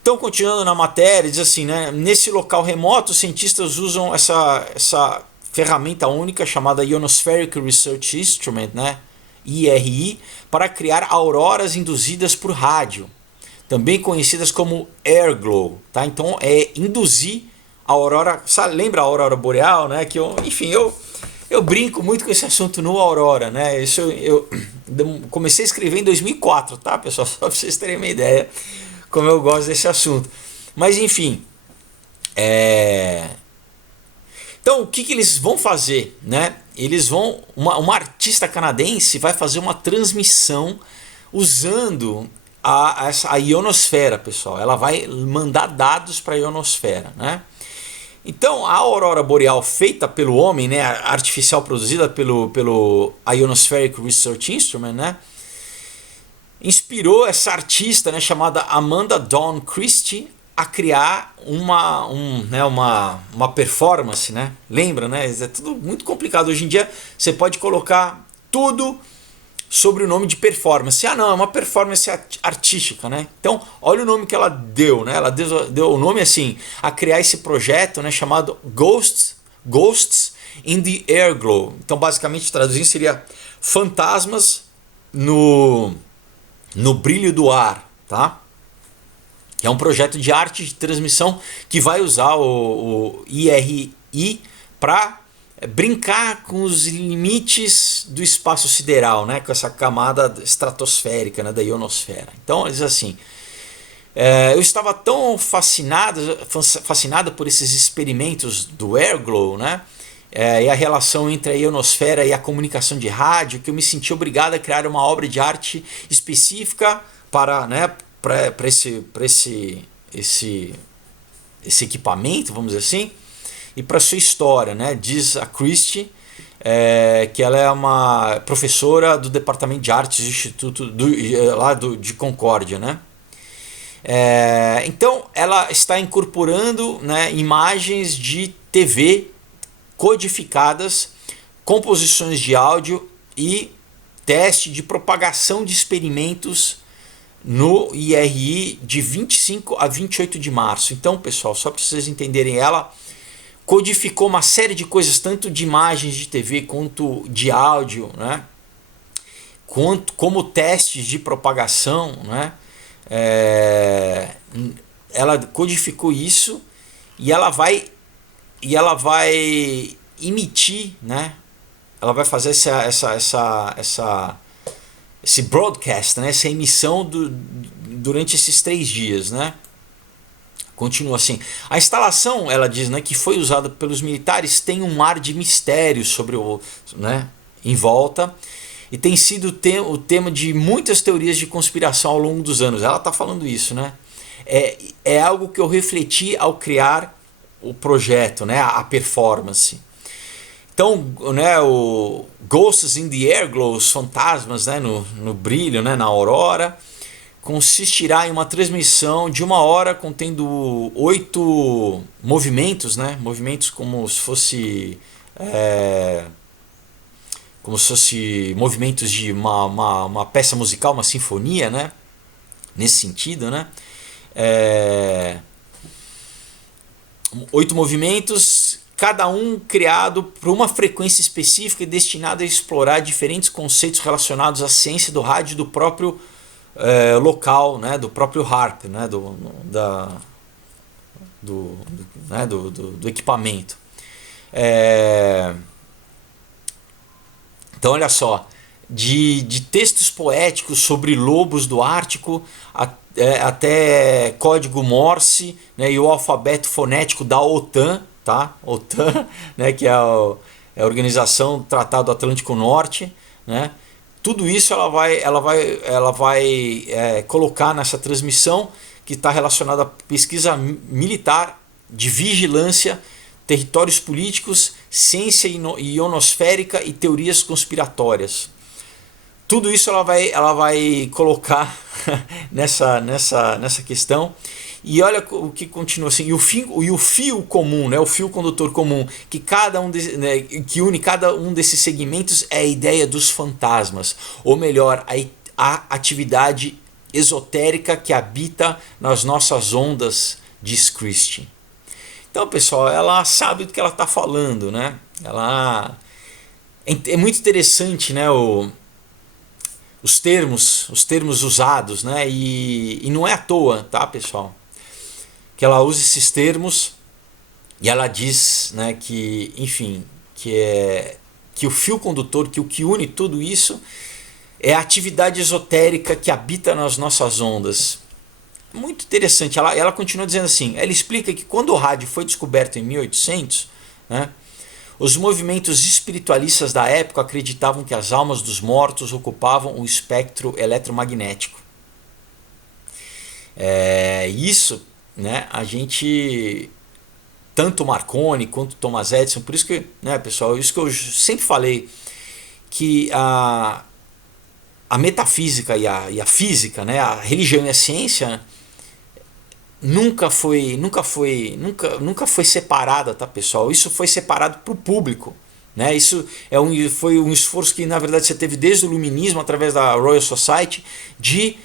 Então, continuando na matéria, diz assim, né? Nesse local remoto, os cientistas usam essa ferramenta única chamada Ionospheric Research Instrument, né? IRI, para criar auroras induzidas por rádio, também conhecidas como air glow, tá? Então, induzir a aurora, sabe, lembra a aurora boreal, né? Eu brinco muito com esse assunto no Aurora, né? Isso eu comecei a escrever em 2004, tá, pessoal? Só para vocês terem uma ideia como eu gosto desse assunto. Mas enfim, então o que eles vão fazer, né? Eles vão, uma artista canadense vai fazer uma transmissão usando a ionosfera, pessoal. Ela vai mandar dados para a ionosfera, né? Então, a aurora boreal feita pelo homem, né, artificial produzida pelo Ionospheric Research Instrument, né, inspirou essa artista, né, chamada Amanda Dawn Christie a criar uma performance, né? Lembra, né? É tudo muito complicado. Hoje em dia você pode colocar tudo sobre o nome de performance. Ah, não, é uma performance artística, né? Então, olha o nome que ela deu, né? Ela deu o nome assim a criar esse projeto, né, chamado Ghosts in the Airglow. Então, basicamente, traduzindo seria fantasmas no brilho do ar, tá? Que é um projeto de arte de transmissão que vai usar o IRI para brincar com os limites do espaço sideral, né? Com essa camada estratosférica, né? Da ionosfera. Então, diz assim, eu estava tão fascinado por esses experimentos do Airglow, né? E a relação entre a ionosfera e a comunicação de rádio, que eu me senti obrigado a criar uma obra de arte específica para, né, para esse equipamento, vamos dizer assim, e para sua história, né? Diz a Christie, que ela é uma professora do departamento de artes do Instituto de Concórdia, né? Então ela está incorporando, né, imagens de TV codificadas, composições de áudio e teste de propagação de experimentos no IRI de 25 a 28 de março. Então, pessoal, só para vocês entenderem, ela codificou uma série de coisas, tanto de imagens de TV quanto de áudio, né? Como testes de propagação, né? Ela codificou isso e ela vai emitir, né? Ela vai fazer esse broadcast, né? Essa emissão durante esses 3 dias, né? Continua assim. A instalação, ela diz, né, que foi usada pelos militares, tem um ar de mistério sobre né, em volta, e tem sido o tema de muitas teorias de conspiração ao longo dos anos. Ela está falando isso, né? É algo que eu refleti ao criar o projeto, né, a performance. Então, né, o Ghosts in the Airglow, os fantasmas, né, no brilho, né, na aurora, consistirá em uma transmissão de 1 hora contendo 8 movimentos, né, movimentos como se fosse movimentos de uma peça musical, uma sinfonia, né, nesse sentido, né. 8 movimentos, cada um criado por uma frequência específica e destinado a explorar diferentes conceitos relacionados à ciência do rádio do próprio local, né, do próprio HAARP, né, do equipamento. Então, olha só, de textos poéticos sobre lobos do Ártico até código Morse, né, e o alfabeto fonético da OTAN, tá? OTAN, né, que é a Organização do Tratado Atlântico Norte, né? Tudo isso ela vai colocar nessa transmissão que está relacionada à pesquisa militar, de vigilância, territórios políticos, ciência ionosférica e teorias conspiratórias. Tudo isso ela vai colocar nessa questão. E olha o que continua assim, e o fio comum, né, o fio condutor comum, que que une cada um desses segmentos é a ideia dos fantasmas, ou melhor, a atividade esotérica que habita nas nossas ondas, diz Christie. Então, pessoal, ela sabe do que ela está falando, né? É muito interessante, né, os termos usados, né? E não é à toa, tá, pessoal, que ela usa esses termos, e ela diz, né, que, enfim, que o fio condutor, que o que une tudo isso é a atividade esotérica que habita nas nossas ondas. Muito interessante. Ela continua dizendo assim, ela explica que quando o rádio foi descoberto em 1800, né, os movimentos espiritualistas da época acreditavam que as almas dos mortos ocupavam o espectro eletromagnético. Isso, né, a gente, tanto Marconi quanto Thomas Edison, por isso que, né, pessoal, isso que eu sempre falei, que a a metafísica e a física, né, a religião e a ciência nunca foi separada, tá, pessoal? Isso foi separado para o público, né? Isso foi um esforço que na verdade você teve desde o Iluminismo, através da Royal Society, de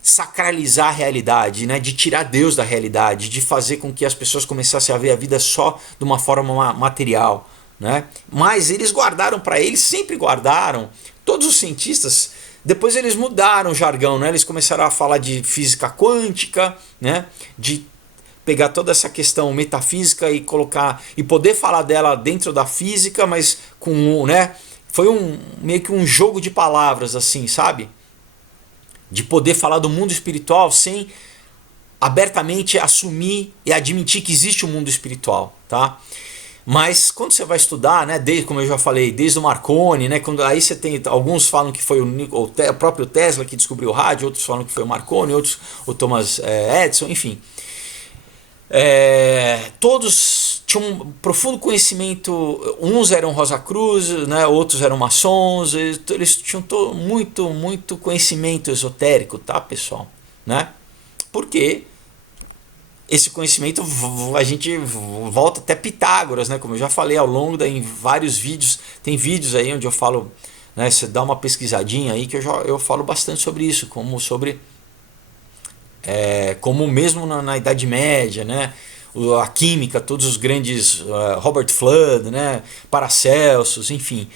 sacralizar a realidade, né? De tirar Deus da realidade, de fazer com que as pessoas começassem a ver a vida só de uma forma material, né? Mas eles guardaram para eles, sempre guardaram. Todos os cientistas, depois eles mudaram o jargão, né? Eles começaram a falar de física quântica, né? De pegar toda essa questão metafísica e colocar e poder falar dela dentro da física, mas com, né? Foi meio que um jogo de palavras, assim, sabe? De poder falar do mundo espiritual sem abertamente assumir e admitir que existe um mundo espiritual, tá? Mas quando você vai estudar, né, desde, como eu já falei, desde o Marconi, né, aí você tem, alguns falam que foi o próprio Tesla que descobriu o rádio, outros falam que foi o Marconi, outros o Thomas Edison, enfim. Todos tinham um profundo conhecimento, uns eram Rosacruzes, né, outros eram maçons, eles tinham muito conhecimento esotérico, tá, pessoal? Né? Porque esse conhecimento a gente volta até Pitágoras, né? Como eu já falei ao longo em vários vídeos, tem vídeos aí onde eu falo, né, você dá uma pesquisadinha aí que eu falo bastante sobre isso, como mesmo na Idade Média, né? A química, todos os grandes, Robert Flood, né? Paracelsus, enfim,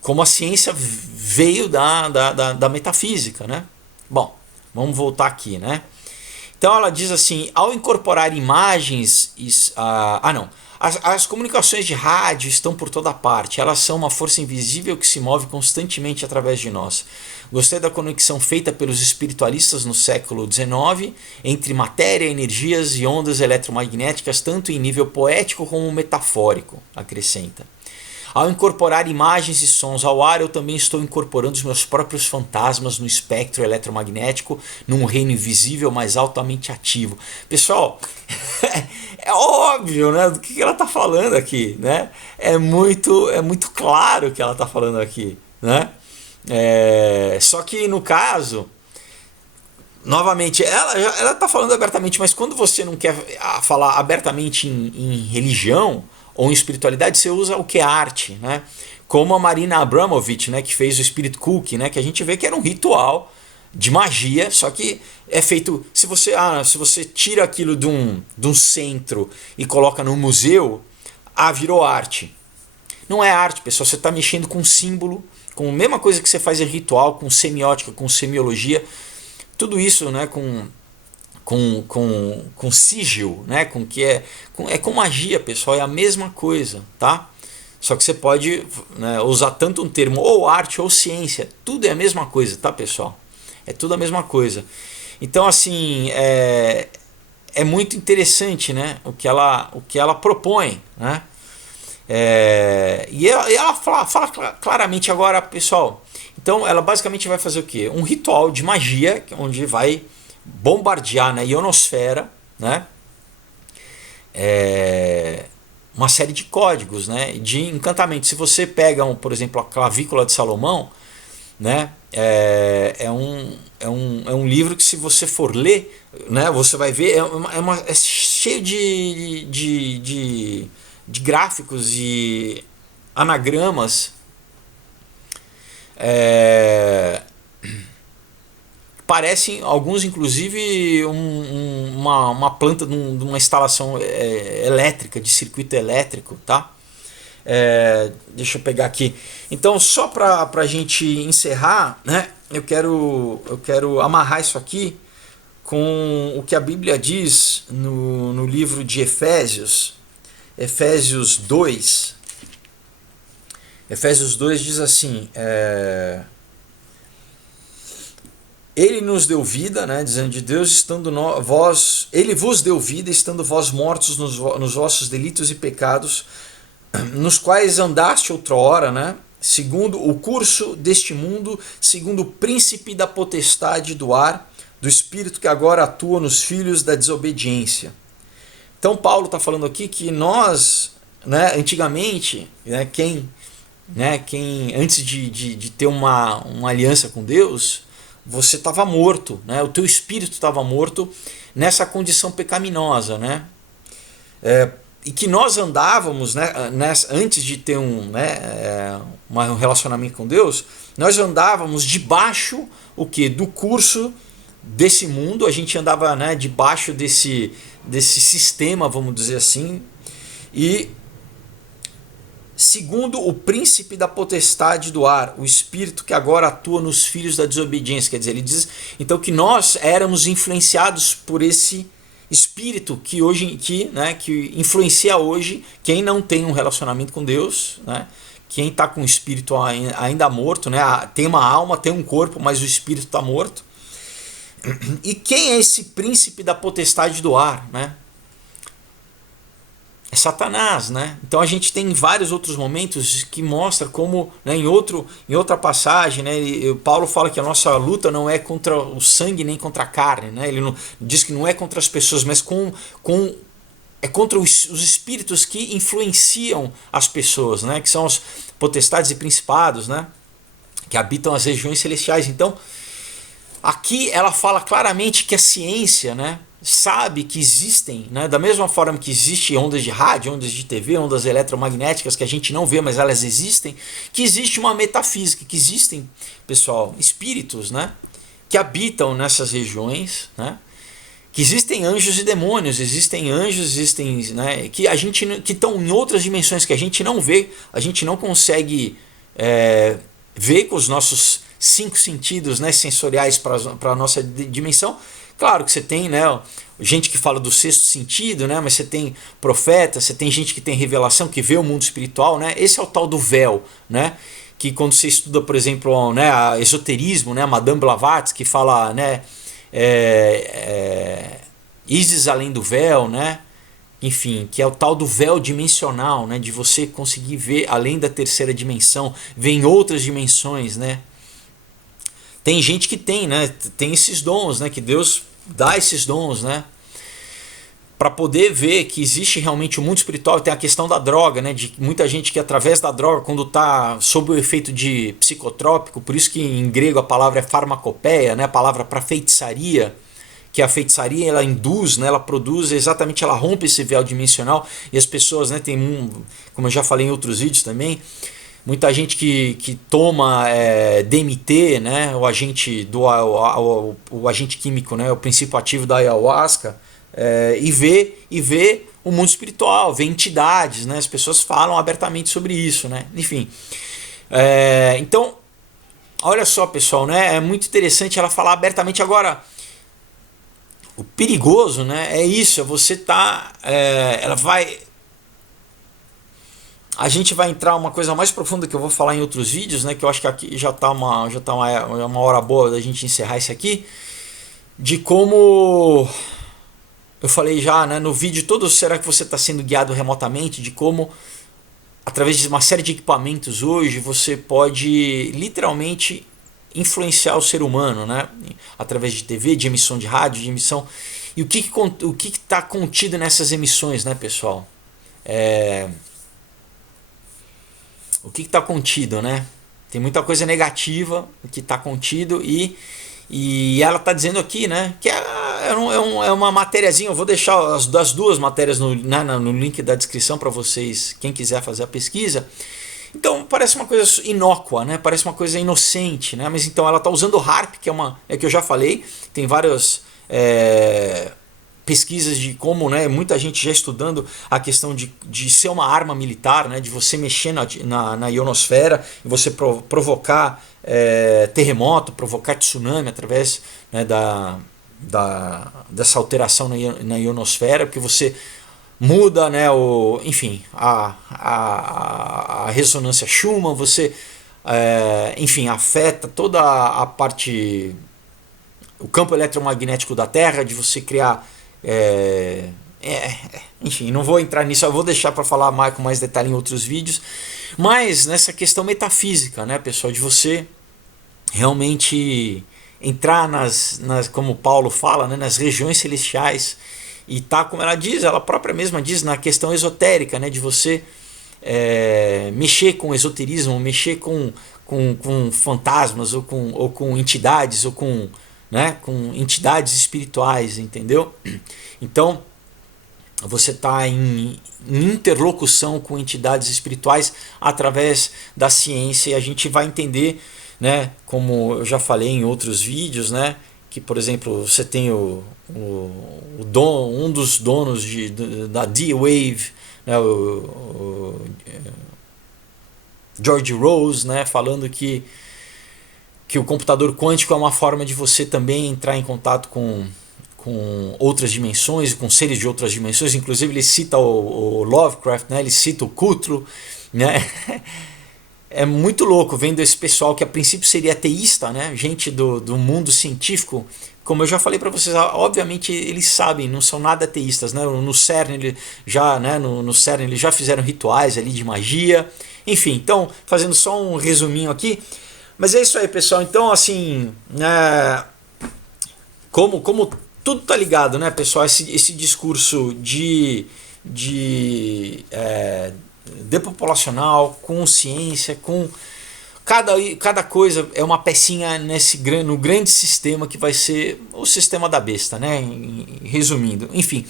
como a ciência veio da metafísica, né? Bom, vamos voltar aqui, né? Então ela diz assim, ao incorporar imagens... As comunicações de rádio estão por toda parte. Elas são uma força invisível que se move constantemente através de nós. Gostei da conexão feita pelos espiritualistas no século XIX entre matéria, energias e ondas eletromagnéticas, tanto em nível poético como metafórico, acrescenta. Ao incorporar imagens e sons ao ar, eu também estou incorporando os meus próprios fantasmas no espectro eletromagnético, num reino invisível, mas altamente ativo. Pessoal, é óbvio, né, do que ela está falando aqui, né? É muito claro o que ela está falando aqui, né? Só que no caso, novamente, ela está falando abertamente, mas quando você não quer falar abertamente em religião ou em espiritualidade, você usa o que é arte, né? Como a Marina Abramović, né, que fez o Spirit Cookie, né, que a gente vê que era um ritual de magia, só que é feito... Se você tira aquilo de um centro e coloca no museu, virou arte. Não é arte, pessoal, você está mexendo com símbolo, com a mesma coisa que você faz em ritual, com semiótica, com semiologia, tudo isso, né, com sigil, né, é com magia, pessoal, é a mesma coisa, tá? Só que você pode, né, usar tanto um termo ou arte ou ciência, tudo é a mesma coisa, tá, pessoal? É tudo a mesma coisa. Então, assim, é muito interessante, né, o que ela propõe, né? E ela fala claramente agora, pessoal. Então, ela basicamente vai fazer o quê? Um ritual de magia, onde vai bombardear na ionosfera, né, uma série de códigos, né, de encantamento. Se você pega, por exemplo, a Clavícula de Salomão, né, é um livro que, se você for ler, né, você vai ver, é cheio de gráficos e anagramas, parecem alguns inclusive uma planta de uma instalação elétrica, de circuito elétrico, tá? Deixa eu pegar aqui. Então, só para a gente encerrar, né, eu quero amarrar isso aqui com o que a Bíblia diz no livro de Efésios 2. Efésios 2 diz assim: Ele nos deu vida, né, dizendo de Deus, Ele vos deu vida, estando vós mortos nos vossos delitos e pecados, nos quais andaste outrora, né, segundo o curso deste mundo, segundo o príncipe da potestade do ar, do espírito que agora atua nos filhos da desobediência. Então Paulo está falando aqui que nós, né, antigamente, né, quem né, antes de ter uma aliança com Deus, você estava morto, né, o teu espírito estava morto nessa condição pecaminosa, né, e que nós andávamos, né, antes de ter um relacionamento com Deus, nós andávamos debaixo do curso desse mundo, a gente andava, né, debaixo desse sistema, vamos dizer assim, e segundo o príncipe da potestade do ar, o espírito que agora atua nos filhos da desobediência. Quer dizer, ele diz então que nós éramos influenciados por esse espírito que influencia hoje quem não tem um relacionamento com Deus, né? Quem está com o espírito ainda morto, né? Tem uma alma, tem um corpo, mas o espírito está morto. E quem é esse príncipe da potestade do ar, né? É Satanás, né? Então a gente tem vários outros momentos que mostra como, né, em outra passagem, né, Paulo fala que a nossa luta não é contra o sangue nem contra a carne, né? Ele diz que não é contra as pessoas, mas é contra os espíritos que influenciam as pessoas, né? Que são as potestades e principados, né? Que habitam as regiões celestiais. Então aqui ela fala claramente que a ciência, né, sabe que existem, né, da mesma forma que existem ondas de rádio, ondas de TV, ondas eletromagnéticas que a gente não vê, mas elas existem, que existe uma metafísica, que existem, pessoal, espíritos, né, que habitam nessas regiões, né, que existem anjos e demônios, né, que estão em outras dimensões que a gente não vê, a gente não consegue ver com os nossos 5 sentidos, né, sensoriais para a nossa dimensão. Claro que você tem, né, gente que fala do sexto sentido, né, mas você tem profetas, você tem gente que tem revelação, que vê o mundo espiritual, né? Esse é o tal do véu, né? Que quando você estuda, por exemplo, né, esoterismo, né, Madame Blavatsky que fala, né, Isis além do véu, né? Enfim, que é o tal do véu dimensional, né, de você conseguir ver além da terceira dimensão, ver em outras dimensões, né? Tem gente que tem, né? Tem esses dons, né? Que Deus dá esses dons, né? Para poder ver que existe realmente o mundo espiritual. Tem a questão da droga, né? De muita gente que através da droga, quando está sob o efeito de psicotrópico, por isso que em grego a palavra é farmacopeia, né? A palavra para feitiçaria, que a feitiçaria ela induz, né? Ela produz exatamente, ela rompe esse véu dimensional e as pessoas, né? Como eu já falei em outros vídeos também, muita gente que toma DMT, né, o agente químico, né, o princípio ativo da ayahuasca, e vê o mundo espiritual, vê entidades, né, as pessoas falam abertamente sobre isso, né, enfim. Então, olha só, pessoal, né, é muito interessante ela falar abertamente. Agora, o perigoso, né, é isso, é você a gente vai entrar uma coisa mais profunda que eu vou falar em outros vídeos, né? Que eu acho que aqui já está uma hora boa da gente encerrar isso aqui. De como eu falei já, né, no vídeo todo, será que você está sendo guiado remotamente? De como, através de uma série de equipamentos hoje, você pode literalmente influenciar o ser humano, né? Através de TV, de emissão de rádio, de emissão. E o que está contido nessas emissões, né, pessoal? O que está contido, né? Tem muita coisa negativa que está contido e ela está dizendo aqui, né? Que é uma matériazinha. Eu vou deixar as duas matérias no link da descrição para vocês, quem quiser fazer a pesquisa. Então parece uma coisa inócua, né? Parece uma coisa inocente, né? Mas então ela está usando o HAARP, que é que eu já falei. Tem várias pesquisas de como, né, muita gente já estudando a questão de ser uma arma militar, né, de você mexer na ionosfera e você provocar terremoto, provocar tsunami através, né, dessa alteração na ionosfera, porque você muda, né, enfim, a ressonância Schumann, você enfim, afeta toda a parte, o campo eletromagnético da Terra, de você criar enfim, não vou entrar nisso, eu vou deixar para falar com mais detalhe em outros vídeos, mas nessa questão metafísica, né, pessoal, de você realmente entrar como Paulo fala, né, nas regiões celestiais e tá, como ela própria mesma diz, na questão esotérica, né, de você mexer com esoterismo, mexer com fantasmas ou com entidades ou com entidades espirituais, entendeu? Então você está em interlocução com entidades espirituais através da ciência, e a gente vai entender, né, como eu já falei em outros vídeos, né, que, por exemplo, você tem um dos donos da D-Wave, né, o George Rose, né, falando que o computador quântico é uma forma de você também entrar em contato com outras dimensões, com seres de outras dimensões. Inclusive ele cita o Lovecraft, né? Ele cita o Cthulhu, né? É muito louco vendo esse pessoal que a princípio seria ateísta, né? Gente do mundo científico. Como eu já falei para vocês, obviamente eles sabem, não são nada ateístas, né? No CERN no CERN eles já fizeram rituais ali de magia. Enfim, então fazendo só um resuminho aqui. Mas é isso aí, pessoal. Então, assim, como tudo tá ligado, né, pessoal? Esse discurso de depopulacional, com ciência, com cada coisa é uma pecinha no grande sistema que vai ser o sistema da besta, né? Resumindo, enfim,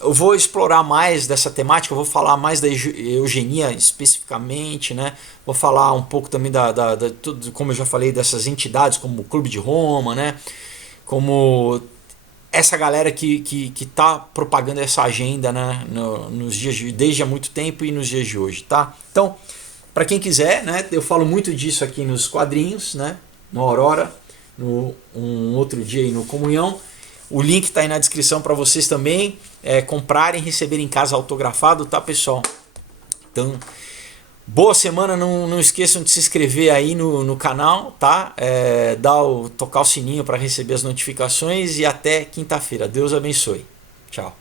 eu vou explorar mais dessa temática, eu vou falar mais da eugenia especificamente, né? Vou falar um pouco também tudo, como eu já falei, dessas entidades como o Clube de Roma, né? Como essa galera que tá propagando essa agenda, né, nos dias desde há muito tempo e nos dias de hoje, tá? Então, para quem quiser, né, eu falo muito disso aqui nos quadrinhos, né, no Aurora, no Um Outro Dia e no Comunhão. O link tá aí na descrição para vocês também comprarem e receberem em casa autografado, tá, pessoal? Então, boa semana, não esqueçam de se inscrever aí no canal, tá? Tocar o sininho para receber as notificações e até quinta-feira. Deus abençoe. Tchau.